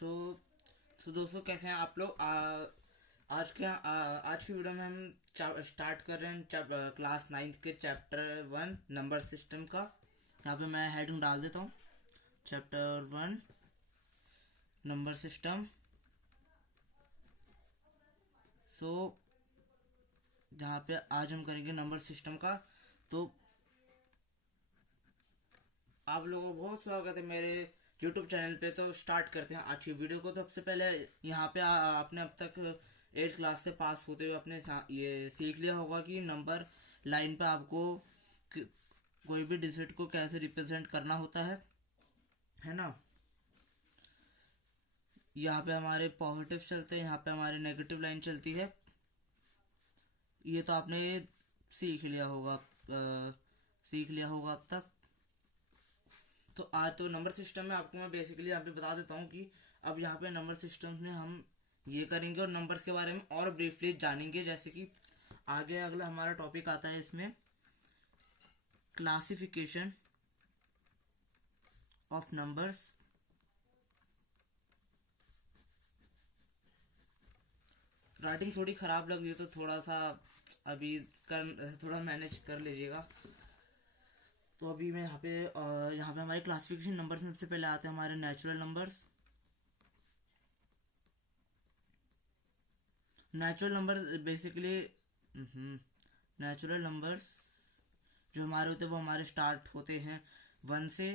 सो दोस्तों, कैसे हैं आप लोग? आज की वीडियो में हम स्टार्ट कर रहे हैं क्लास 9th के चैप्टर 1 नंबर सिस्टम का। यहाँ पे मैं हेडिंग डाल देता हूँ, चैप्टर 1 नंबर सिस्टम। सो जहाँ पे आज हम करेंगे नंबर सिस्टम का। तो आप लोगों को बहुत स्वागत है मेरे यूट्यूब चैनल पे। तो स्टार्ट करते हैं आज की वीडियो को। तो सबसे पहले यहाँ पे आपने अब तक 8th क्लास से पास होते हुए अपने ये सीख लिया होगा कि नंबर लाइन पे आपको कोई भी डिजिट को कैसे रिप्रेजेंट करना होता है ना। यहाँ पे हमारे पॉजिटिव चलते हैं, यहाँ पे हमारे नेगेटिव लाइन चलती है। ये तो आपने सीख लिया होगा, अब तक। तो आज तो नंबर सिस्टम में आपको मैं बेसिकली यहाँ पे बता देता हूँ कि अब यहाँ पे नंबर सिस्टम में हम ये करेंगे और नंबर्स के बारे में और ब्रीफली जानेंगे। जैसे कि आगे अगला हमारा टॉपिक आता है इसमें, क्लासिफिकेशन ऑफ नंबर्स। राइटिंग थोड़ी ख़राब लग रही है तो थोड़ा सा अभी थोड़ा मैनेज कर लीजिएगा। तो अभी मैं यहाँ पे हमारे क्लासिफिकेशन नंबर्स में सबसे पहले आते हैं हमारे natural numbers. Natural number basically natural numbers जो हमारे होते हैं वो हमारे स्टार्ट होते हैं 1 से,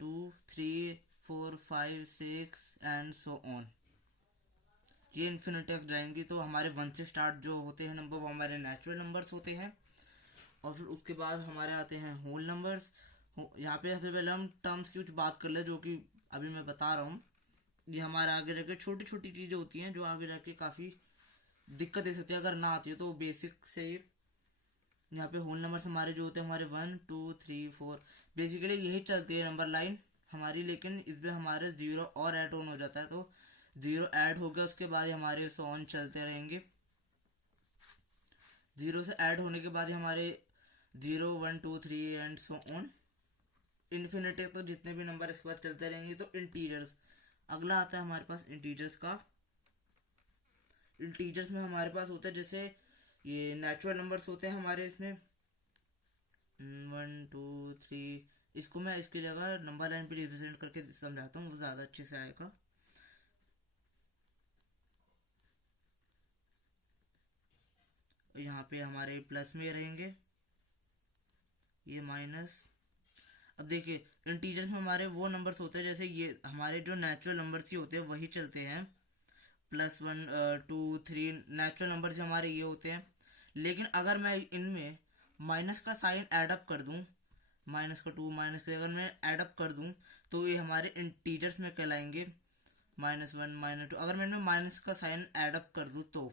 2, 3, 4, 5, 6 एंड सो ऑन। ये इन्फिनिटी जाएंगी। तो हमारे 1 से स्टार्ट जो होते हैं नंबर वो हमारे नेचुरल नंबर्स होते हैं। और फिर उसके बाद हमारे आते हैं होल नंबर्स। यहाँ पे सबसे पहले हम टर्म्स की कुछ बात कर ले, जो कि अभी मैं बता रहा हूँ। ये हमारे आगे जाके छोटी छोटी चीज़ें होती हैं जो आगे जाके काफ़ी दिक्कत दे सकती है अगर ना आती है। तो बेसिक से यहाँ पे होल नंबर्स हमारे जो होते हैं हमारे 1, 2, 3, 4 बेसिकली यही चलती है नंबर लाइन हमारी। लेकिन इसमें हमारे 0 और ऐड ऑन हो जाता है। तो 0 ऐड हो गया, उसके बाद हमारे सो ऑन चलते रहेंगे। 0 से ऐड होने के बाद हमारे 0, 1, 2, 3 एंड सो ऑन इन्फिनिटी। तो जितने भी नंबर इसके बाद चलते रहेंगे। तो इंटीजर्स अगला आता है हमारे पास, इंटीजर्स का। इंटीजर्स में हमारे पास होता है जैसे ये नेचुरल नंबर्स होते हैं हमारे इसमें 1, 2, 3। इसको मैं इसकी जगह नंबर लाइन पे रिप्रेजेंट करके समझाता हूँ, वो ज़्यादा अच्छे से आएगा। यहाँ पे हमारे प्लस में रहेंगे, ये माइनस। अब देखिए इंटीजर्स में हमारे वो नंबर्स होते हैं जैसे ये हमारे जो नेचुरल नंबर्स ही होते हैं वही चलते हैं। +1, 2, 3 नेचुरल नंबर्स हमारे ये होते हैं। लेकिन अगर मैं इनमें माइनस का साइन एडअप कर दूं, माइनस का 2 माइनस का अगर मैं एडअप कर दूं तो ये हमारे इंटीजर्स में कहलाएंगे। -1, -2 अगर मैं इनमें माइनस का साइन एडअप कर दूं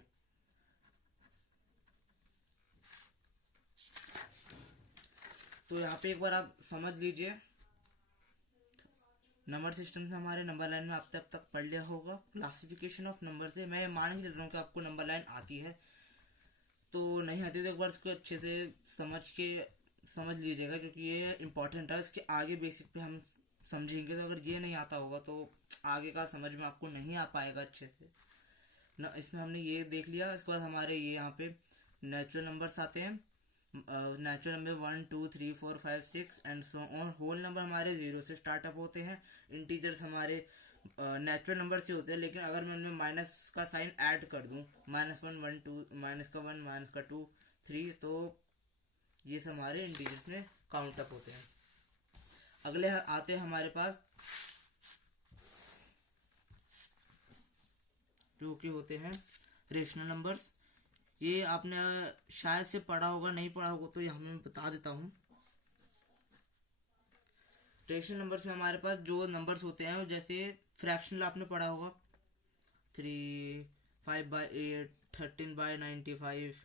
तो यहाँ पे एक बार आप समझ लीजिए। नंबर सिस्टम से हमारे नंबर लाइन में आपने अब तक पढ़ लिया होगा। क्लासिफिकेशन ऑफ नंबर से मैं मान ही ले रहा हूँ कि आपको नंबर लाइन आती है। तो नहीं आती तो एक बार इसको अच्छे से समझ लीजिएगा, क्योंकि ये इम्पोर्टेंट है। इसके आगे बेसिक पे हम समझेंगे। तो अगर ये नहीं आता होगा तो आगे का समझ में आपको नहीं आ पाएगा अच्छे से ना। इसमें हमने ये देख लिया। इसके बाद हमारे ये यहाँ पे नेचुरल नंबर्स आते हैं। Natural number 1, 2, 3, 4, 5, 6 and so on. Whole number हमारे 0 से स्टार्टअप होते हैं। इंटीजर्स हमारे नेचुरल नंबर से होते हैं। लेकिन अगर मैं उनमें माइनस का साइन ऐड कर दूं, -1, 1, 2 माइनस का 1 माइनस का 2, 3, तो ये सब हमारे इंटीजर्स में काउंट अप होते हैं। अगले आते हैं हमारे पास जो कि होते हैं रेशनल नंबर्स। ये आपने शायद से पढ़ा होगा, नहीं पढ़ा होगा तो ये मैं बता देता हूँ। रेशनल नंबर्स में हमारे पास जो नंबर्स होते हैं जैसे फ्रैक्शनल आपने पढ़ा होगा 3, 5/8, 13/95।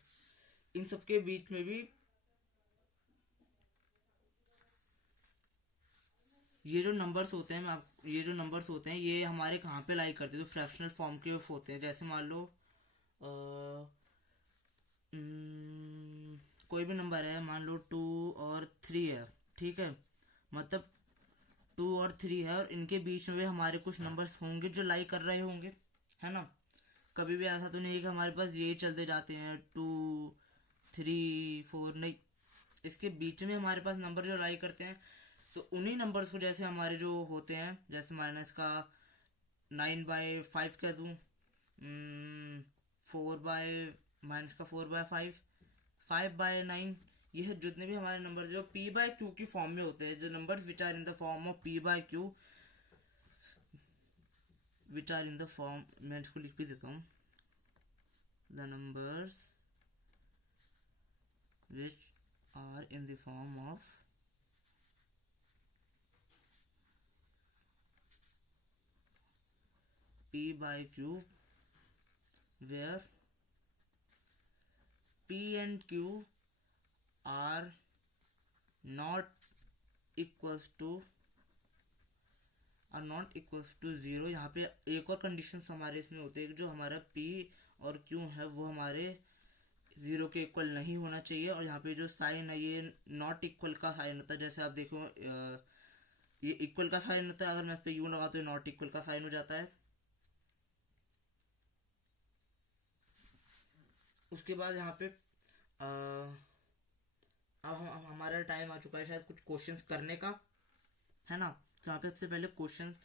इन सब के बीच में भी ये जो नंबर्स होते हैं ये हमारे कहाँ पे लाई करते हैं? तो फ्रैक्शनल फॉर्म के होते हैं। जैसे मान लो कोई भी नंबर है, मान लो 2 और 3 है, ठीक है। मतलब 2 और 3 है और इनके बीच में भी हमारे कुछ नंबर्स होंगे जो लाई कर रहे होंगे, है ना। कभी भी ऐसा तो नहीं है कि हमारे पास ये चलते जाते हैं 2 3 4, नहीं, इसके बीच में हमारे पास नंबर जो लाई करते हैं। तो उन्हीं नंबर्स को जैसे हमारे जो होते हैं, जैसे माइनस का 9/5 कह दूँ, 4 बाय माइनस का 4/5, 5/9, यह जितने भी हमारे नंबर जो p/q की फॉर्म में होते हैं, जो number which are in the form of p/q, which are in the form, मैं इसको लिख भी देता हूँ, the numbers which are in the form of p/q where p and q are not equals to 0। यहाँ पे एक और कंडीशन हमारे इसमें होते हैं, जो हमारा p और q है वो हमारे 0 के इक्वल नहीं होना चाहिए। और यहाँ पे जो साइन है ये नॉट इक्वल का साइन होता है। जैसे आप देखो ये इक्वल का साइन होता है, अगर मैं इस पे यू लगा तो नॉट इक्वल का साइन हो जाता है। उसके बाद यहाँ पे अब हमारा टाइम आ चुका है शायद कुछ क्वेश्चंस करने का, है ना। तो यहाँ पे सबसे पहले क्वेश्चंस,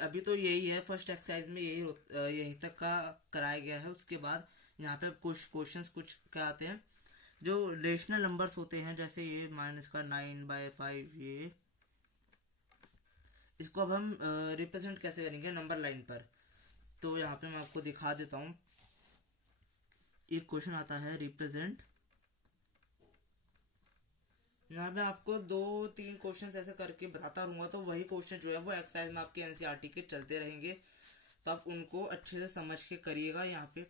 अभी तो यही है फर्स्ट एक्सरसाइज में, यहीं तक का कराया गया है। उसके बाद यहाँ पे कुछ क्वेश्चंस कुछ क्या आते हैं, जो रेशनल नंबर्स होते हैं, जैसे ये माइनस का 9/5, ये इसको अब हम रिप्रेजेंट कैसे करेंगे नंबर लाइन पर। तो यहाँ पे मैं आपको दिखा देता हूँ। एक क्वेश्चन आता है रिप्रेजेंट, यहाँ पे आपको 2-3 क्वेश्चन ऐसे करके बताता रहूंगा, तो वही क्वेश्चन जो है वो एक्सरसाइज में आपके एनसीईआरटी के चलते रहेंगे, तो आप उनको अच्छे से समझ के करिएगा। यहाँ पे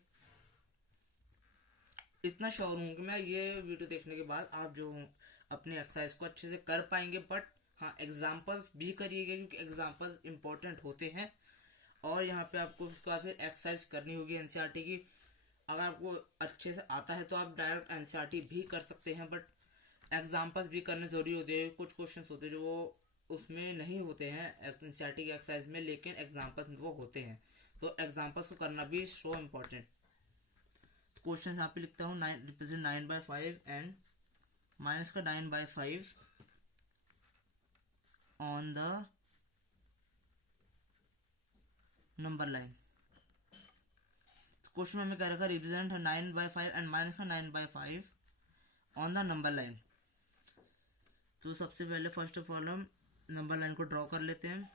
इतना श्योर हूँ कि मैं ये वीडियो देखने के बाद आप जो अपने एक्सरसाइज को अच्छे से कर पाएंगे। बट हाँ, एग्जाम्पल्स भी करिएगा, क्योंकि एग्जाम्पल्स इंपॉर्टेंट होते हैं। और यहाँ पे आपको उसके बाद फिर एक्सरसाइज करनी होगी एनसीईआरटी की। अगर आपको अच्छे से आता है तो आप डायरेक्ट एनसीईआरटी भी कर सकते हैं, बट एग्जाम्पल्स भी करने जरूरी होते हैं। कुछ क्वेश्चंस होते हैं जो वो उसमें नहीं होते हैं एनसीईआरटी के एक्सरसाइज में, लेकिन एग्जाम्पल्स में वो होते हैं, तो एग्जाम्पल्स को करना भी सो इम्पोर्टेंट। क्वेश्चन यहाँ पे लिखता हूँ, रिप्रेजेंट 9/5 एंड माइनस का 9/5 on the number line. Question में हमें कह रखा है रिप्रेजेंट 9/5 एंड माइनस का 9/5 ऑन द नंबर लाइन। तो सबसे पहले फर्स्ट ऑफ ऑल हम नंबर लाइन को ड्रॉ कर लेते हैं।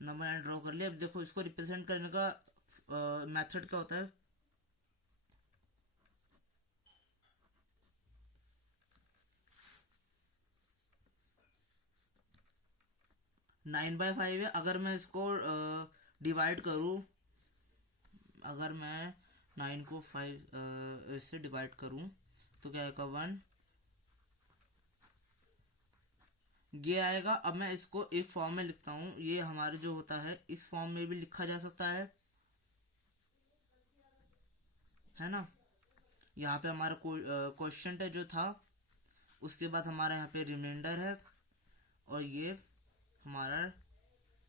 नंबर लाइन ड्रॉ कर लिया। अब देखो इसको रिप्रेजेंट करने का मेथड क्या होता है। 9/5 है, अगर मैं इसको डिवाइड करूँ, अगर मैं 9 को 5 से डिवाइड करूँ तो क्या आएगा 1, ये आएगा। अब मैं इसको एक फॉर्म में लिखता हूँ, ये हमारा जो होता है इस फॉर्म में भी लिखा जा सकता है ना। यहाँ पे हमारा क्वेश्चन है जो था, उसके बाद हमारा यहाँ पे रिमाइंडर है, और ये हमारा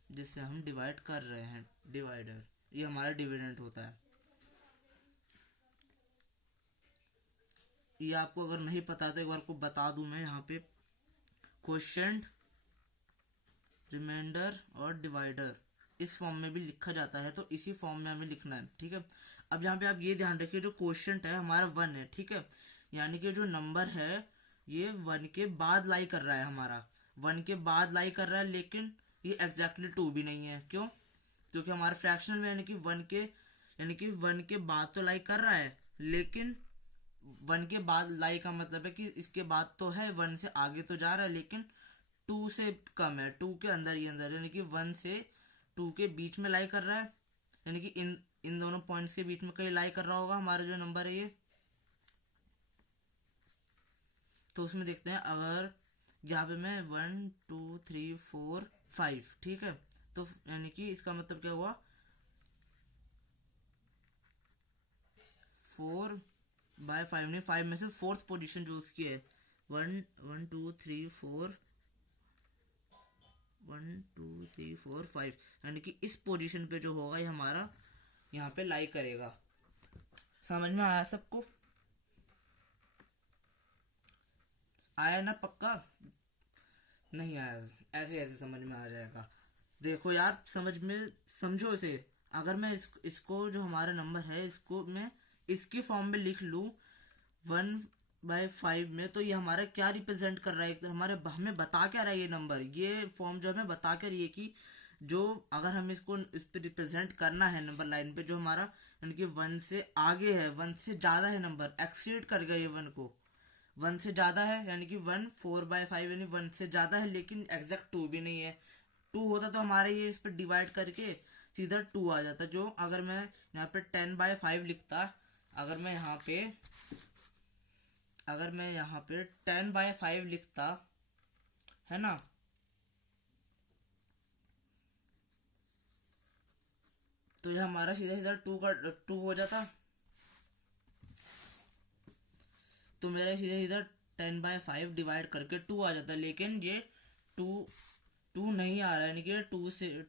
जिससे हम डिवाइड कर रहे हैं डिवाइडर, ये हमारा डिविडेंड होता है। ये आपको अगर नहीं पता तो एक बार को बता दूं मैं, यहाँ पे क्वेश्चन, रिमाइंडर और डिवाइडर इस फॉर्म में भी लिखा जाता है, तो इसी फॉर्म में हमें लिखना है, ठीक है। अब यहाँ पे आप ये ध्यान रखिए, जो क्वेश्चन है हमारा 1 है, ठीक है, यानी कि जो नंबर है ये 1 के बाद लाई कर रहा है, हमारा 1 के बाद लाई कर रहा है, लेकिन ये एग्जैक्टली 2 भी नहीं है। क्यों? क्योंकि हमारा फ्रैक्शनल में यानी कि 1 के बाद तो लाई कर रहा है, लेकिन 1 के बाद लाई का मतलब है कि इसके बाद तो है, 1 से आगे तो जा रहा है, लेकिन 2 से कम है, 2 के अंदर ही अंदर, यानी कि 1 से 2 के बीच में लाई कर रहा है, यानी कि इन दोनों पॉइंट्स के बीच में कहीं लाई कर रहा होगा हमारा जो नंबर है ये। तो उसमें देखते हैं, अगर यहाँ पे मैं 1 2 3 4 5, ठीक है, तो यानी कि इसका मतलब क्या हुआ, 4/5 नहीं, 5 में से 4th पोजीशन जो उसकी है, 1 1 2 3 4 1 2 3 4 5, यानी कि इस पोजीशन पे जो होगा ये हमारा यहाँ पे लाई करेगा। समझ में आया सबको? आया ना पक्का? नहीं आया? ऐसे ऐसे समझ में आ जाएगा। देखो यार, समझो इसे। अगर मैं इसको जो हमारा नंबर है इसको मैं इसकी फॉर्म में लिख लूँ 1/5 में, तो ये हमारा क्या रिप्रेजेंट कर रहा है, हमें बता क्या रहा है ये नंबर, ये फॉर्म जो हमें बता क्या रही है कि जो अगर हमें इसको इस पे रिप्रेजेंट करना है नंबर लाइन पे, जो हमारा यानी कि 1 से आगे है, 1 से ज़्यादा है, नंबर एक्सीड कर गया ये 1 को, 1 से ज़्यादा है, यानी कि 1 4/5 यानी 1 से ज़्यादा है, लेकिन एग्जैक्ट 2 भी नहीं है। 2 होता तो हमारे ये इस पर डिवाइड करके सीधा 2 आ जाता। जो अगर मैं यहाँ पे 10/5 लिखता, अगर मैं यहाँ पे 10/5 लिखता है ना, तो ये हमारा सीधा सीधा 2 हो जाता। तो मेरा सीधा सीधा 10/5 डिवाइड करके 2 आ जाता, लेकिन ये 2 नहीं आ रहा है, यानी कि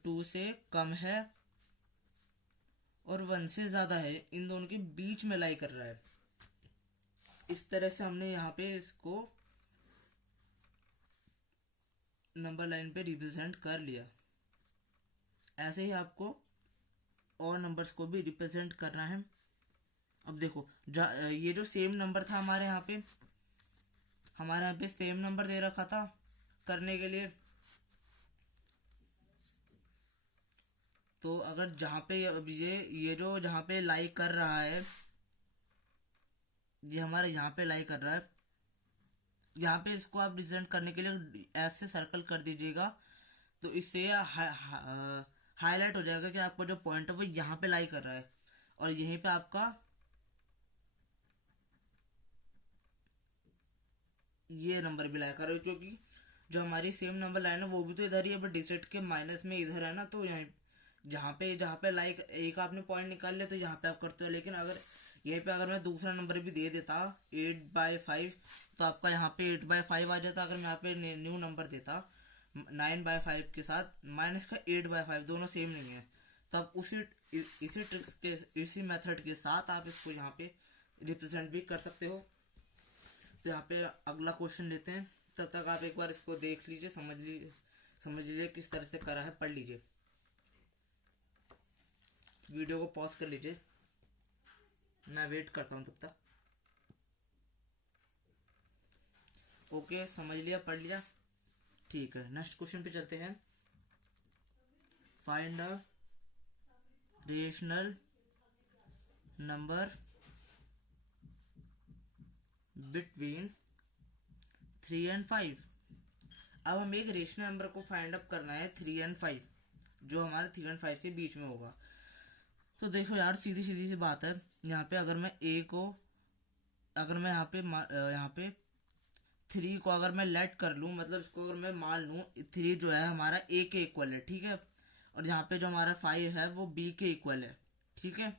2 से कम है और 1 से ज्यादा है, इन दोनों के बीच में लाई कर रहा है। इस तरह से हमने यहाँ पे इसको नंबर लाइन पे रिप्रेजेंट कर लिया। ऐसे ही आपको और नंबर्स को भी रिप्रेजेंट करना है। अब देखो, ये जो सेम नंबर था हमारे यहाँ पे सेम नंबर दे रखा था करने के लिए। तो अगर जहाँ पे ये जो जहाँ पे लाई कर रहा है, ये हमारे यहाँ पे लाई कर रहा है, यहाँ पे इसको आप रिप्रेजेंट करने के लिए ऐसे सर्कल कर दीजिएगा, तो इससे हाईलाइट हो जाएगा कि आपका जो पॉइंट है वो यहाँ पे लाई कर रहा है, और यहीं पे आपका ये नंबर भी लाई कर रहा है, क्योंकि जो हमारी सेम नंबर लाइन है वो भी तो इधर ही है, बट डिजिट के माइनस में इधर है ना। तो यहाँ जहाँ पे लाइक एक आपने पॉइंट निकाल लिया तो यहाँ पे आप करते हो, लेकिन अगर यहीं पे अगर मैं दूसरा नंबर भी दे देता 8/5, तो आपका यहाँ पे 8/5 आ जाता। अगर मैं यहाँ पे न्यू नंबर देता 9/5 के साथ माइनस का 8/5, दोनों सेम नहीं है, तो आप इसी ट्रिक्स के इसी मेथड के साथ आप इसको यहाँ पे रिप्रेजेंट भी कर सकते हो। तो यहाँ पे अगला क्वेश्चन लेते हैं, तब तक आप एक बार इसको देख लीजिए, समझ लीजिए किस तरह से करा है, पढ़ लीजिए, वीडियो को पॉज कर लीजिए, मैं वेट करता हूँ तब तक। ओके, समझ लिया, पढ़ लिया, ठीक है। नेक्स्ट क्वेश्चन पे चलते हैं। Find a rational number between 3 and 5। अब हम एक रेशनल नंबर को फाइंड अप करना है 3 and 5, जो हमारे 3 and 5 के बीच में होगा। तो देखो यार, सीधी सीधी सी बात है, यहाँ पे अगर मैं यहाँ पे 3 को अगर मैं लेट कर लूँ, मतलब इसको अगर मैं मान लूँ 3 जो है हमारा A के इक्वल है, ठीक है, और यहाँ पे जो हमारा 5 है वो B के इक्वल है, ठीक है।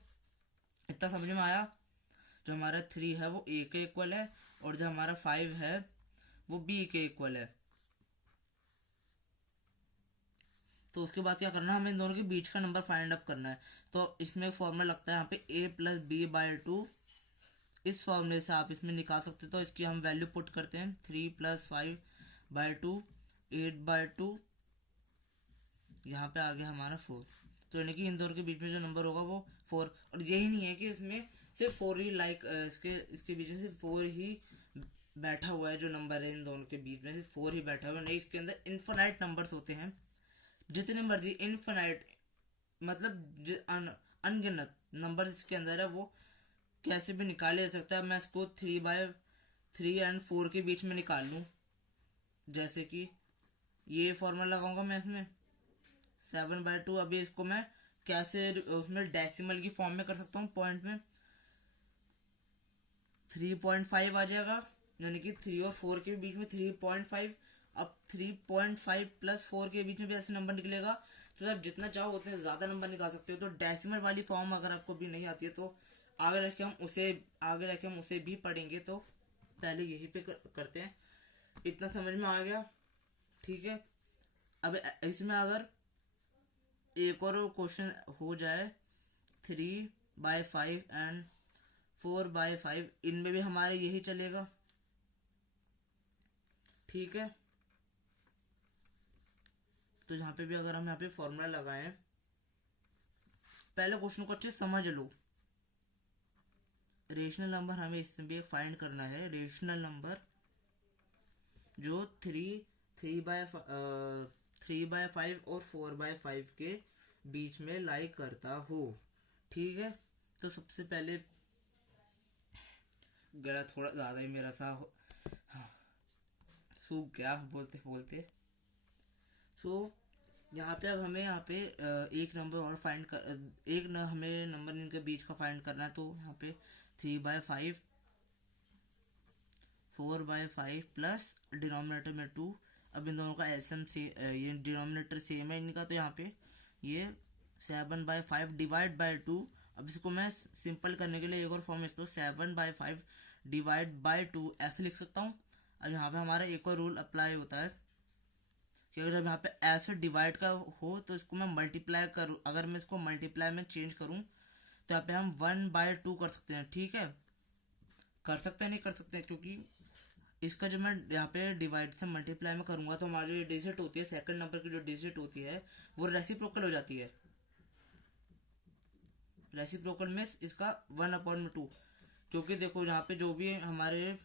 इतना समझ में आया? जो हमारा 3 है वो A के इक्वल है, और जो हमारा 5 है वो B के इक्वल है। तो उसके बाद क्या करना है, हमें इन दोनों के बीच का नंबर फाइंड अप करना है। तो इसमें एक फॉर्मूला लगता है यहाँ पे A+B/2, इस फॉर्मूले से आप इसमें निकाल सकते हो। तो इसकी हम वैल्यू पुट करते हैं, 3 + 5/2 8/2, यहाँ पे आ गया हमारा 4। तो यानी कि इन दोनों के बीच में जो नंबर होगा वो 4। और यही नहीं है कि इसमें सिर्फ 4 ही इसके बीच में सिर्फ 4 ही बैठा हुआ है, जो नंबर है इन दोनों के बीच में सिर्फ 4 ही बैठा हुआ है, नहीं, इसके अंदर इन्फिनाइट नंबर्स होते हैं, जितने मर्जी इन्फिनाइट, मतलब अनगिनत नंबर इसके अंदर है, वो कैसे भी निकाले जा सकता है। मैं इसको 3 and 4 के बीच में निकाल लूँ, जैसे कि ये फॉर्मूला लगाऊंगा मैं इसमें 7/2। अभी इसको मैं कैसे उसमें डेसिमल की फॉर्म में कर सकता हूँ, पॉइंट में 3.5 आ जाएगा, यानी कि 3 और 4 के बीच में 3.5। अब 3.5 + 4 के बीच में भी ऐसे नंबर निकलेगा, तो आप जितना चाहो उतने ज़्यादा नंबर निकाल सकते हो। तो डेसिमल वाली फॉर्म अगर आपको भी नहीं आती है तो आगे रखे हम उसे भी पढ़ेंगे, तो पहले यही पे करते हैं। इतना समझ में आ गया, ठीक है। अब इसमें अगर एक और क्वेश्चन हो जाए, 3/5 एंड 4/5, इनमें भी हमारे यही चलेगा, ठीक है। तो यहाँ पे भी अगर हम यहाँ पे फॉर्मूला लगाएं, पहले क्वेश्चन को अच्छे समझ लो। रेशनल नंबर हमें इसमें भी फाइंड करना है, रेशनल नंबर जो 3/5 और 4/5 के बीच में लाई करता हो, ठीक है। तो सबसे पहले गला थोड़ा ज़्यादा ही मेरा सा सूख गया बोलते बोलते। सो यहाँ पे अब हमें यहाँ पे एक नंबर और फाइंड कर, हमें नंबर इनके बीच का फाइंड करना है। तो यहाँ पे 3/5, 4/5 प्लस डिनोमिनेटर में 2। अब इन दोनों का एलसीएम से ये डिनोमिनेटर सेम है इनका, तो यहाँ पे ये 7/5 डिवाइड बाय 2। अब इसको मैं सिंपल करने के लिए एक और फॉर्म इसको 7/5 डिवाइड बाय 2 ऐसे लिख सकता हूँ। अब यहाँ पे हमारा एक और रूल अप्लाई होता है कि अगर जब यहाँ पे ऐसे डिवाइड का हो तो इसको मैं मल्टीप्लाई करूँ, अगर मैं इसको मल्टीप्लाई में चेंज करूँ तो यहाँ पे हम 1/2 कर सकते हैं, ठीक है। कर सकते हैं, नहीं कर सकते हैं, क्योंकि इसका जब मैं यहाँ पे डिवाइड से मल्टीप्लाई में करूँगा तो हमारी जो डिजिट होती है, सेकंड नंबर की जो डिजिट होती है वो रेसिप्रोकल हो जाती है। रेसिप्रोकल में इसका 1/2, क्योंकि देखो यहाँ पे जो भी हमारे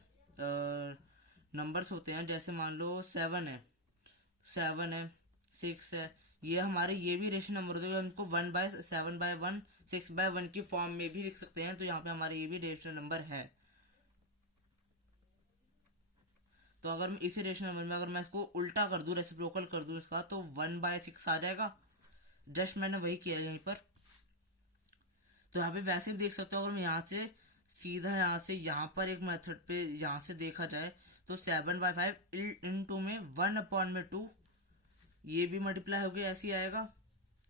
नंबर्स होते हैं, जैसे मान लो 7 है, 6 है, ये हमारे ये भी रेशनल नंबर होते हैं। हमको 1/7/1, 6/1 की फॉर्म में भी लिख सकते हैं, तो यहाँ पे हमारे ये भी रेशनल नंबर है। तो अगर मैं इसी रेशनल नंबर में अगर मैं इसको उल्टा कर दूं, रेसिप्रोकल कर दूं इसका, तो 1/6 आ जाएगा। जस्ट मैंने वही किया यहीं पर। तो यहाँ पे वैसे भी देख सकते हो, अगर मैं यहाँ से सीधा यहाँ से यहाँ पर एक मेथड पे यहाँ से देखा जाए तो 7/5 इंटू में 1/2 ये भी मल्टीप्लाई हो गया, ऐसे ही आएगा।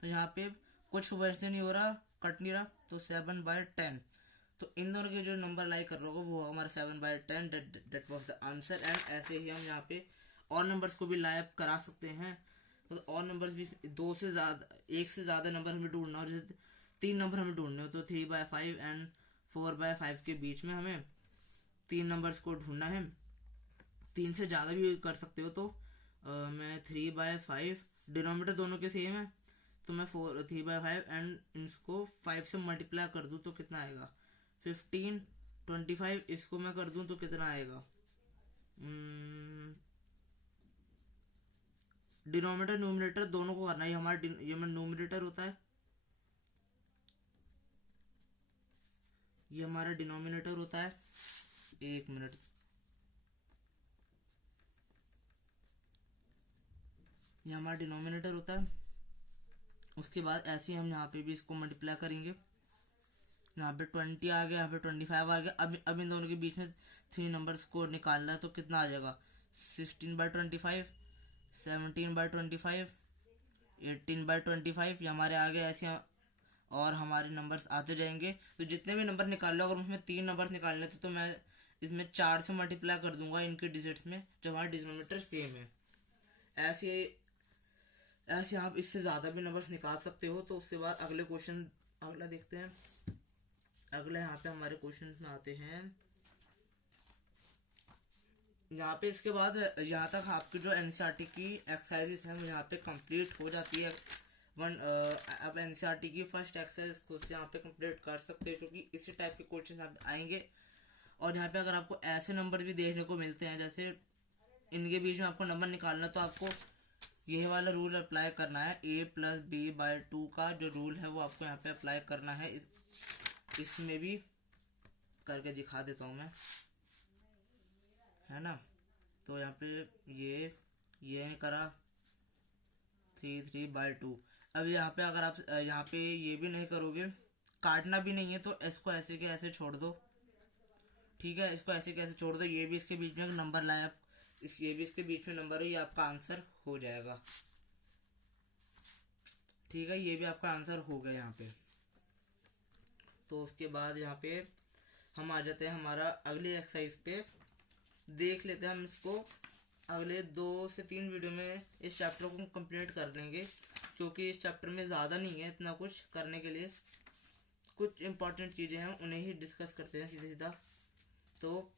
तो यहाँ पे कुछ वैसे नहीं हो रहा, कट नहीं रहा, तो 7/10। तो इन दोनों के जो नंबर लाई कर रहा होगा वो हमारा 7/10, that was the answer. And ऐसे ही हम यहाँ पे और नंबर्स को भी लाइव करा सकते हैं। तो और नंबर्स भी एक से ज़्यादा नंबर हमें ढूंढना हो, जैसे 3 नंबर हमें ढूंढने हो तो 3/5 एंड 4/5 के बीच में हमें 3 नंबर्स को ढूंढना है। 3 से ज़्यादा भी कर सकते हो, तो मैं 3/5, डिनोमिनेटर दोनों के सेम है, तो मैं 3/5 एंड इसको 5 से मल्टीप्लाई कर दूँ तो कितना आएगा 15, 25 इसको मैं कर दूँ तो कितना आएगा, डिनोमिनेटर न्यूमिनेटर दोनों को करना है। ये हमारा न्यूमिनेटर होता है, ये हमारा डिनोमिनेटर होता है। एक मिनट, ये हमारा डिनोमिनेटर होता है। उसके बाद ऐसे हम यहाँ पे भी इसको मल्टीप्लाई करेंगे। यहाँ पे 20 आ गया, यहाँ पे 25 आ गया। अब इन दोनों के बीच में 3 नंबर्स को निकालना है, तो कितना आ जाएगा 16/25, 17/25, 18/25। ये हमारे आगे ऐसे और हमारे नंबर्स आते जाएंगे। तो जितने भी नंबर निकाल लो, अगर उसमें 3 नंबर्स निकालने थे तो मैं इसमें 4 से मल्टीप्लाई कर दूंगा इनके डिजिट्स में, जब हमारा डिनोमिनेटर सेम है। ऐसे ऐसे आप इससे ज़्यादा भी नंबर्स निकाल सकते हो। तो उसके बाद अगला देखते हैं। अगला यहाँ पे हमारे क्वेश्चन में आते हैं, यहाँ पे इसके बाद यहाँ तक आपकी जो एनसीईआरटी की एक्सरसाइजेस हैं वो यहाँ पे कंप्लीट हो जाती है। अब एनसीईआरटी की फर्स्ट एक्सरसाइज खुद से यहाँ पे कंप्लीट कर सकते हो, क्योंकि इसी टाइप के क्वेश्चन आप आएंगे। और यहाँ पे अगर आपको ऐसे नंबर भी देखने को मिलते हैं, जैसे इनके बीच में आपको नंबर निकालना, तो आपको यही वाला रूल अप्लाई करना है। a+b/2 का जो रूल है वो आपको यहाँ पे अप्लाई करना है। इसमें भी करके दिखा देता हूँ मैं, है ना। तो यहाँ पे ये करा 3/2। अब यहाँ पे अगर आप यहाँ पे ये भी नहीं करोगे, काटना भी नहीं है, तो इसको ऐसे के ऐसे छोड़ दो, ठीक है। इसको ऐसे के ऐसे छोड़ दो, ये भी इसके बीच में नंबर लाया, ये भी इसके बीच में नंबर है, ये आपका आंसर हो जाएगा, ठीक है। ये भी आपका आंसर हो गया यहाँ पे। तो उसके बाद यहाँ पे हम आ जाते हैं हमारा अगली एक्सरसाइज पे। देख लेते हैं हम इसको, अगले 2 से 3 वीडियो में इस चैप्टर को कंप्लीट कर लेंगे, क्योंकि इस चैप्टर में ज़्यादा नहीं है इतना कुछ करने के लिए। कुछ इंपॉर्टेंट चीज़ें हैं उन्हें ही डिस्कस करते हैं सीधा सीधा। तो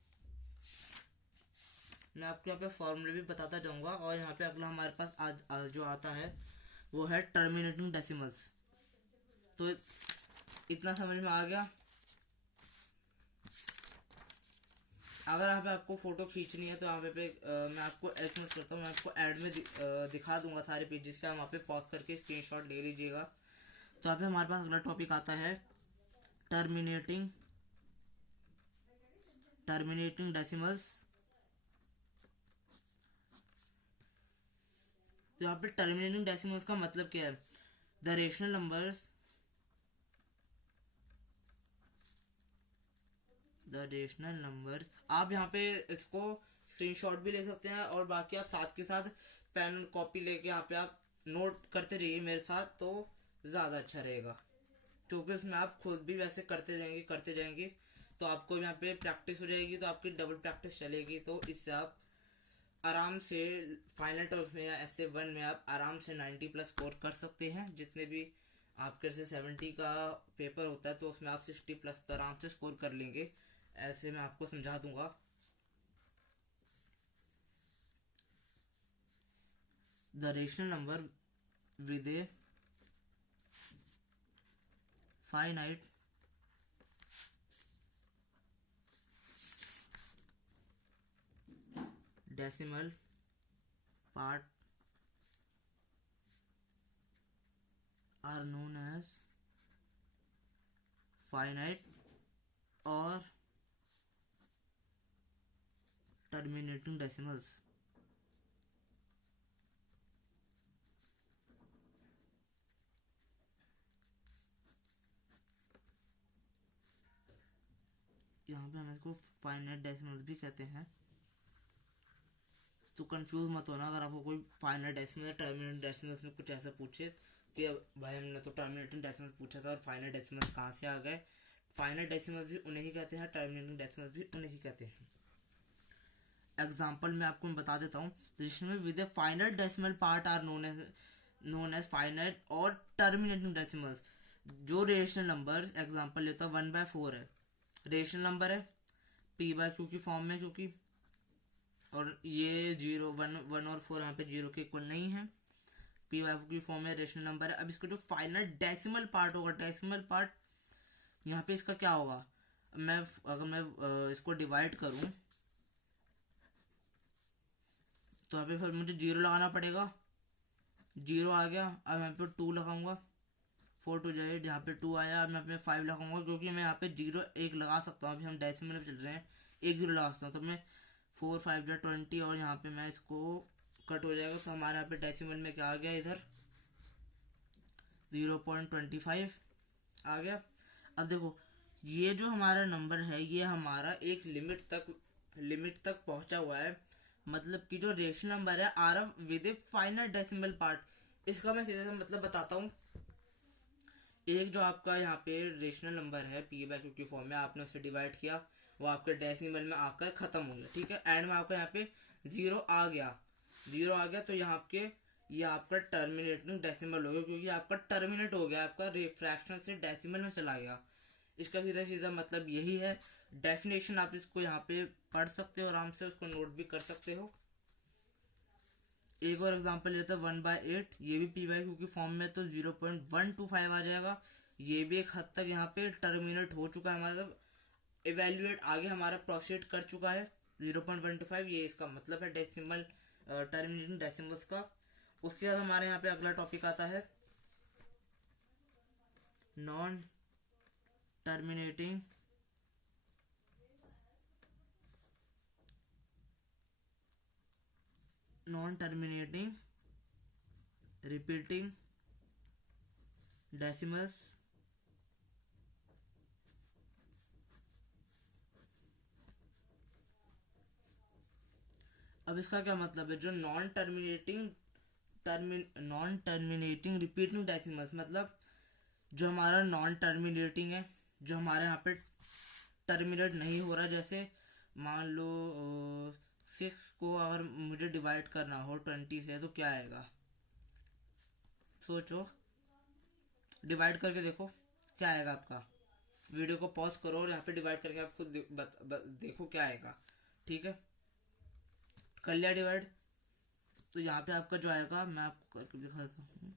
मैं आपको यहाँ पे फॉर्मूले भी बताता जाऊंगा। और यहाँ पे अगला हमारे पास आज जो आता है वो है टर्मिनेटिंग डेसिमल्स। तो इतना समझ में आ गया। अगर यहाँ पे आपको फोटो खींचनी है तो यहाँ पे मैं आपको एडमिट करता हूँ, मैं आपको ऐड में दिखा दूंगा सारे पेजेस का, वहाँ पे पॉज करके स्क्रीनशॉट ले लीजिएगा। तो यहाँ पे हमारे पास अगला टॉपिक आता है टर्मिनेटिंग डेसिमल्स। तो यहाँ पे टर्मिनेटिंग डेसिमल्स का मतलब क्या है? द रेशनल नंबर्स आप यहाँ पे इसको स्क्रीनशॉट भी ले सकते हैं, और बाकी आप साथ के साथ पेन कॉपी लेके यहाँ पे आप नोट करते रहिए मेरे साथ, तो ज़्यादा अच्छा रहेगा। क्योंकि उसमें आप खुद भी वैसे करते जाएंगे तो आपको यहाँ पे प्रैक्टिस हो जाएगी, तो आपकी डबल प्रैक्टिस चलेगी। तो इससे आप आराम से फाइनल टॉपिक में या SA1 में आप आराम से 90+ स्कोर कर सकते हैं। जितने भी आपके से 70 का पेपर होता है तो उसमें आप 60+ तो आराम से स्कोर कर लेंगे। ऐसे मैं आपको समझा दूंगा। The rational number with a finite decimal part are known as finite और टर्मिनेटिंग डेसिमल्स। यहाँ पे हम इसको फाइनाइट डेसिमल्स भी कहते हैं, तो कंफ्यूज मत होना अगर आपको कोई फाइनाइट डेसिमल या टर्मिनेटिंग डेसिमल्स में कुछ ऐसा पूछे कि भाई हमने तो टर्मिनेटिंग डेसिमल पूछा था और फाइनाइट डेसिमल कहाँ से आ गए। फाइनाइट डेसिमल्स भी उन्हें ही कहते हैं, टर्मिनेटिंग डेसिमल्स भी उन्हें ही कहते हैं। एग्जाम्पल मैं आपको बता देता हूँ, जिसमें with a finite decimal part are known as finite और टर्मिनेटिंग डेसिमल्स। जो रेशनल नंबर, एग्जाम्पल लेता हूँ 1/4 है, रेशनल नंबर है, p/q की फॉर्म में, क्योंकि और ये 0 1 और 4 यहाँ पे 0 के इक्वल नहीं है, p/q की फॉर्म में रेशनल नंबर है। अब इसका जो फाइनल डेसिमल पार्ट होगा, डेसिमल पार्ट यहाँ पे इसका क्या होगा? अगर मैं इसको डिवाइड करूं तो यहाँ पे फिर मुझे 0 लगाना पड़ेगा। 0 आ गया, अब यहाँ पे 2 लगाऊंगा, 4 2 जाए, यहाँ पे 2 आया, अब मैं पे 5 लगाऊंगा, क्योंकि मैं यहाँ पे 0 1 लगा सकता हूँ। अभी हम डेसिमल में चल रहे हैं, 1 0 लगा सकता हूँ, तो मैं 4 5 जा 20, और यहाँ पे मैं इसको कट हो जाएगा, तो हमारे यहाँ पे डेसिमल में क्या आ गया? इधर 0.25 आ गया। अब देखो, ये जो हमारा नंबर है ये हमारा एक लिमिट तक पहुंचा हुआ है, मतलब कि जो रेशनल नंबर है R F with A final decimal part. इसका मैं सीधा सा मतलब बताता हूँ। एक जो आपका यहाँ पे रेशनल नंबर है p/q की फॉर्म में, आपने उसे डिवाइड किया, वो आपके डेसिमल में आकर खत्म हो गया, ठीक है। एंड में आपका यहाँ पे 0 आ गया, तो यहाँ पे ये आपका टर्मिनेटिंग डेसिमल हो गया, क्योंकि आपका टर्मिनेट हो गया, आपका फ्रैक्शन से डेसिमल में चला गया। इसका सीधा सीधा मतलब यही है। डेफिनेशन आप इसको यहाँ पे पढ़ सकते हो, आराम से उसको नोट भी कर सकते हो। एक और एग्जांपल लेते हैं 1/8, ये भी p/q की फॉर्म में, तो 0.125 आ जाएगा। ये भी एक हद तक यहाँ पे टर्मिनेट हो चुका है, मतलब इवेल्युएट आगे हमारा प्रोसीड कर चुका है 0.125। ये इसका मतलब है डेसिमल टर्मिनेटिंग डेसिमल्स का। उसके बाद हमारे यहाँ पे अगला टॉपिक आता है नॉन टर्मिनेटिंग रिपीटिंग डेसिमल्स। अब इसका क्या मतलब है? जो नॉन टर्मिनेटिंग रिपीटिंग डेसिमल्स, मतलब जो हमारा नॉन टर्मिनेटिंग है, जो हमारे यहाँ पे टर्मिनेट नहीं हो रहा, जैसे मान लो 6 को अगर मुझे डिवाइड करना हो 20 से तो क्या आएगा, सोचो, डिवाइड करके देखो क्या आएगा आपका। वीडियो को पॉज करो और यहाँ पे डिवाइड करके आपको देखो क्या आएगा। ठीक है, कर लिया डिवाइड, तो यहाँ पे आपका जो आएगा मैं आपको करके दिखा देता हूँ।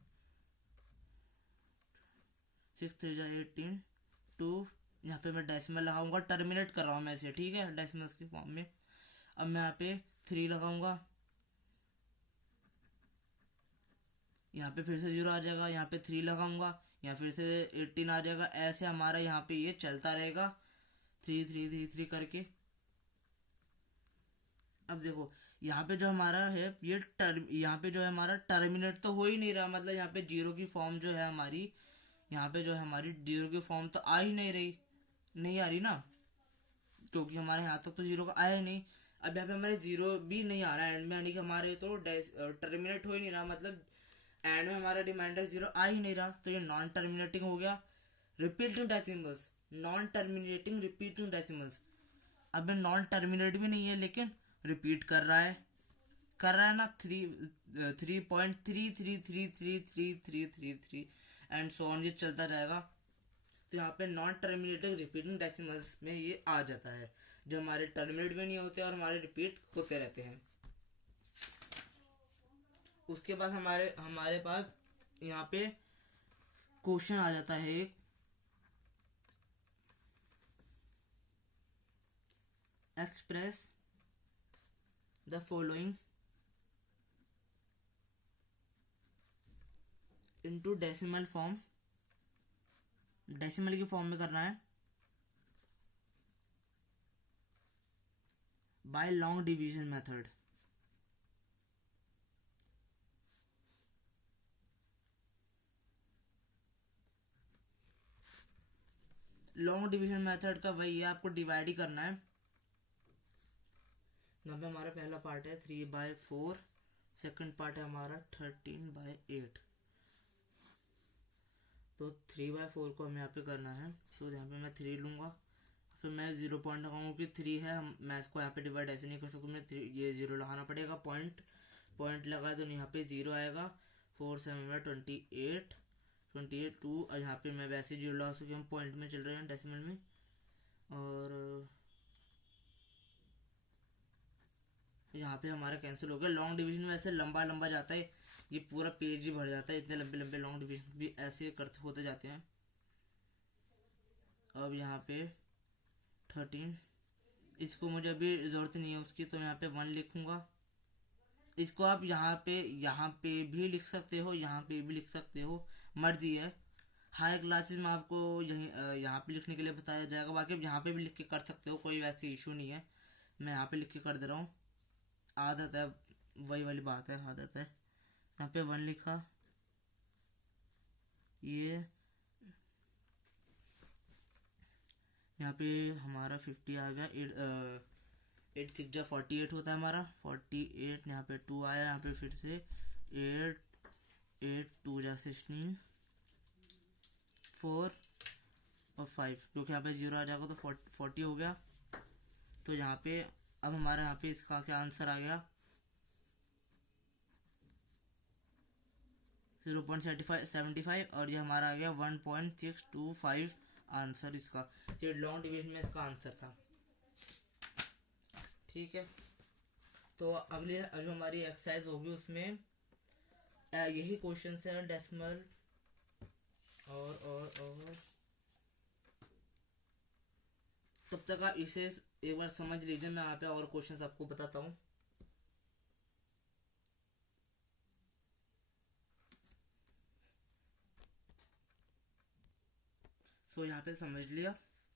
6 3 18 2, यहाँ पे मैं डेसिमल लगाऊंगा, टर्मिनेट कर रहा हूँ मैं इसे, ठीक है, डेसिमल्स के फॉर्म में। अब मैं यहाँ पे 3 लगाऊंगा, यहाँ पे फिर से 0 आ जाएगा, यहाँ पे 3 लगाऊंगा, यहाँ फिर से 18 आ जाएगा। ऐसे हमारा यहाँ पे ये चलता रहेगा 3 3 3 3 करके। अब देखो यहाँ पे जो हमारा है ये यहाँ पे जो है हमारा टर्मिनेट तो हो ही नहीं रहा, मतलब यहाँ पे 0 की फॉर्म जो है हमारी, यहाँ पे जो है हमारी 0 की फॉर्म तो आ ही नहीं रही, नहीं आ रही ना, क्योंकि हमारे यहाँ तक तो 0 का आया ही नहीं। अब यहाँ पे हमारे 0 भी नहीं आ रहा है एंड में, यानी कि हमारे तो टर्मिनेट हो ही नहीं रहा, मतलब एंड में हमारा रिमाइंडर 0 आ ही नहीं रहा, तो ये नॉन टर्मिनेटिंग हो गया। Repeating decimals, non terminating repeating decimals. अब नॉन टर्मिनेट भी नहीं है लेकिन रिपीट कर रहा है ना, 3.3333333 एंड सो ऑन, ये चलता जाएगा। तो यहाँ पे नॉन टर्मिनेटिंग रिपीटिंग डेसिमल्स में ये आ जाता है, जो हमारे टर्मिनेट भी नहीं होते और हमारे रिपीट होते रहते हैं। उसके बाद हमारे हमारे पास यहाँ पे क्वेश्चन आ जाता है एक, express the following into decimal form, decimal की फॉर्म में करना है, by long division method. Long division method का वही है, आपको डिवाइड ही करना है। यहाँ पे हमारा पहला पार्ट है 3/4, सेकंड पार्ट है हमारा 13/8। तो 3/4 को हमें यहाँ पे करना है, तो यहाँ पे मैं 3 लूँगा, फिर मैं 0 पॉइंट लगाऊंगा कि 3 है, मैं इसको यहाँ पे डिवाइड ऐसे नहीं कर सकता, मैं 3 ये 0 लगाना पड़ेगा, पॉइंट लगा तो यहाँ पे 0 आएगा। 4 7 28 28 2, और यहाँ पे मैं वैसे 0 लगा सकूँ, हम पॉइंट में चल रहे हैं डेसिमल में। और यहाँ पे हमारा कैंसिल हो गया। लॉन्ग डिवीजन में ऐसे लंबा लंबा जाता है, ये पूरा पेज ही भर जाता है, इतने लंबे लंबे लॉन्ग डिवीजन भी ऐसे करते होते जाते हैं। अब यहाँ पे 13, इसको मुझे अभी ज़रूरत नहीं है उसकी, तो मैं यहाँ पे 1 लिखूँगा। इसको आप यहाँ पे भी लिख सकते हो, यहाँ पे भी लिख सकते हो, मर्जी है। हाई क्लासेस में आपको यहाँ पे लिखने के लिए बताया जाएगा, बाकी आप यहाँ पे भी लिख के कर सकते हो, कोई वैसे इशू नहीं है। मैं यहाँ पे लिख के कर दे रहा हूँ, आदत है, वही वाली बात है, आदत है। यहाँ पे 1 लिखा, ये यहाँ पे हमारा 50 आ गया। 8 6 जा 48 होता है हमारा, 48, यहाँ पे 2 आया, यहाँ पे फिर से 8 2 जा 16 4 और 5, क्योंकि यहाँ पे 0 आ जाएगा तो 40 हो गया। तो यहाँ पे अब हमारा यहाँ पे इसका क्या आंसर आ गया, 0.75, और ये हमारा आ गया 1.625 आंसर इसका। ये लॉन्ग डिवीजन में इसका आंसर था। ठीक है, तो अगली जो हमारी एक्सरसाइज होगी उसमें यही क्वेश्चन है डेसिमल और तब तक आप इसे एक बार समझ लीजिए, मैं यहाँ पे और क्वेश्चंस आपको बताता हूँ। सो यहाँ पे समझ लिया।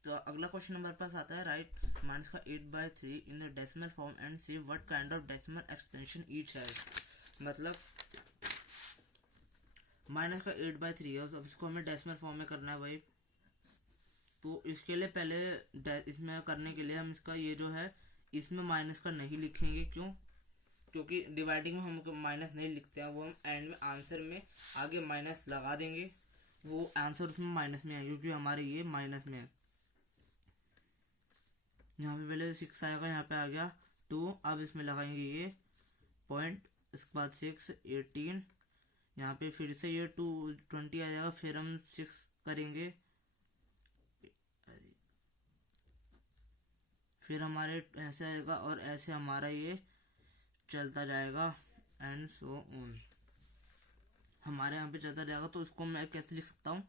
तो अगला क्वेश्चन हमारे पास आता है, राइट माइनस का 8/3 in decimal form and see what kind of decimal expansion each has. मतलब माइनस का 8/3 है, अब इसको हमें डेसिमल फॉर्म में करना है भाई। तो इसके लिए पहले इसमें करने के लिए हम इसका ये जो है इसमें माइनस का नहीं लिखेंगे, क्यों, क्योंकि डिवाइडिंग में हम माइनस नहीं लिखते हैं, वो हम एंड में आंसर में आगे माइनस लगा देंगे, वो आंसर उसमें माइनस में है क्योंकि हमारे ये माइनस में है। यहाँ पे पहले 6 आएगा, यहाँ पे आ गया 2, अब इसमें लगाएंगे ये पॉइंट, इसके बाद 6 18, यहाँ पे फिर से ये 2 20 आ जाएगा, फिर हम 6 करेंगे, फिर हमारे ऐसे आएगा और ऐसे हमारा ये चलता जाएगा एंड सो ऑन, हमारे यहाँ पे चलता जाएगा। तो इसको मैं कैसे लिख सकता हूँ,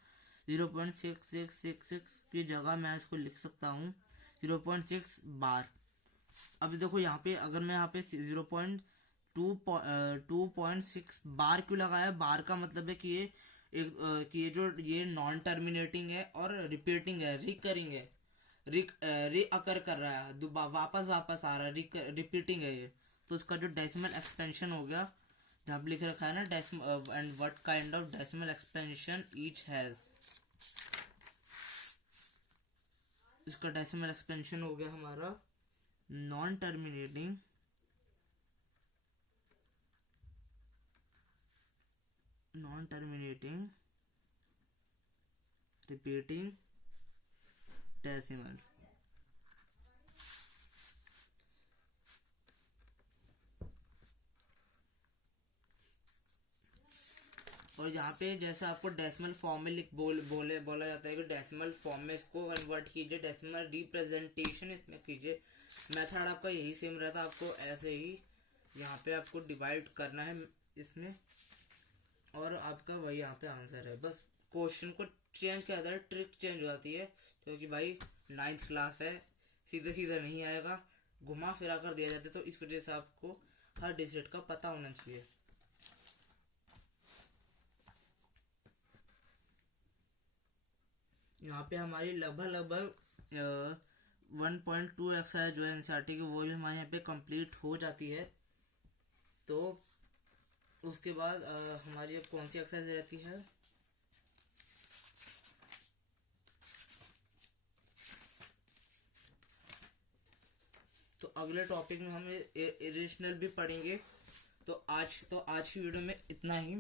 0.6666 की जगह मैं इसको लिख सकता हूँ 0.6 बार। अब देखो यहाँ पे अगर मैं यहाँ पे 2.6 बार क्यों लगाया, बार का मतलब है कि ये जो ये नॉन टर्मिनेटिंग है और रिपीटिंग है, रिकरिंग है, रीअकर कर रहा है, वापस वापस आ रहा है, रिपीटिंग है ये। तो इसका जो डेसिमल एक्सपेंशन हो गया, जहाँ पे लिख रखा है ना decimal and what kind of decimal expansion each has, इसका डेसिमल एक्सपेंशन हो गया हमारा नॉन टर्मिनेटिंग रिपीटिंग डेसिमल। और यहाँ पे जैसे आपको डेसिमल फॉर्म में बोला जाता है कि डेसिमल फॉर्म में इसको कन्वर्ट कीजिए, डेसिमल रिप्रेजेंटेशन इसमें कीजिए। मेथड आपका यही सेम रहता है, आपको ऐसे ही यहाँ पे आपको डिवाइड करना है इसमें, और आपका वही यहाँ पे आंसर है। बस क्वेश्चन को चेंज किया जाता है, ट्रिक चेंज हो जाती है, क्योंकि भाई 9th क्लास है, सीधे सीधे नहीं आएगा, घुमा फिरा कर दिया जाता है। तो इस वजह से आपको हर डिजिट का पता होना चाहिए। यहाँ पे हमारी लगभग 1.2 एक्सरसाइज जो है एनसीईआरटी की, वो भी हमारे यहाँ पे कंप्लीट हो जाती है। तो उसके बाद हमारी अब कौन सी एक्सरसाइज रहती है, तो अगले टॉपिक में हम इरेशनल भी पढ़ेंगे। तो आज की वीडियो में इतना ही।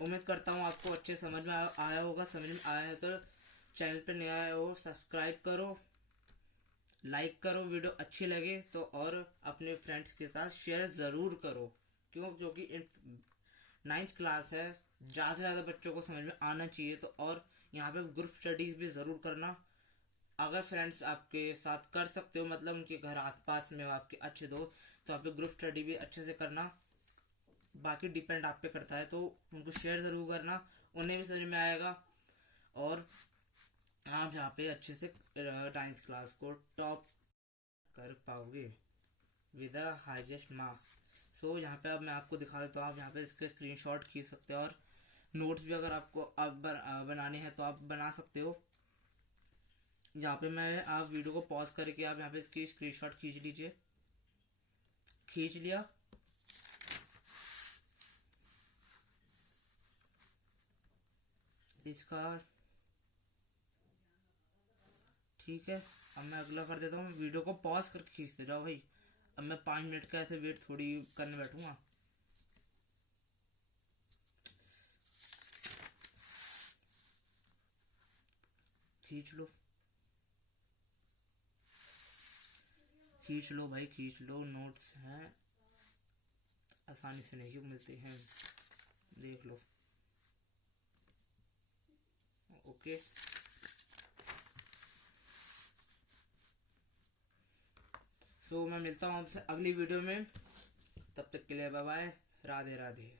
उम्मीद करता हूँ आपको अच्छे समझ में आया होगा। समझ में आया है तो चैनल पे नया आए हो सब्सक्राइब करो, लाइक करो, वीडियो अच्छी लगे तो, और अपने फ्रेंड्स के साथ शेयर ज़रूर करो, क्योंकि 9th क्लास है, ज़्यादा से ज़्यादा बच्चों को समझ में आना चाहिए। तो और यहाँ पे ग्रुप स्टडीज़ भी ज़रूर करना, अगर फ्रेंड्स आपके साथ कर सकते हो, मतलब उनके घर आसपास में आपके अच्छे दोस्त, तो आप ग्रुप स्टडी भी अच्छे से करना। बाकी डिपेंड आप पे करता है, तो उनको शेयर ज़रूर करना, उन्हें भी समझ में आएगा और आप यहाँ पे अच्छे से 9th क्लास को टॉप कर पाओगे विद द हाईएस्ट मार्क्स। सो यहाँ पे अब मैं आपको दिखा देता हूँ, आप यहाँ पे इसके स्क्रीनशॉट खींच सकते हो, और नोट्स भी अगर आपको अब बनाने हैं तो आप बना सकते हो। यहाँ पे मैं आप वीडियो को पॉज करके आप यहाँ पे इसकी स्क्रीनशॉट खींच लीजिए। खींच लिया, इसका ठीक है। अब मैं अगला कर देता हूँ, वीडियो को पॉज करके खींचते जाओ भाई। अब मैं 5 मिनट का ऐसे वेट थोड़ी करने बैठूंगा। खींच लो, खींच लो भाई, खींच लो। नोट्स हैं, आसानी से नहीं मिलते हैं, देख लो। ओके, सो मैं मिलता हूँ आपसे अगली वीडियो में, तब तक के लिए बाय बाय, राधे राधे।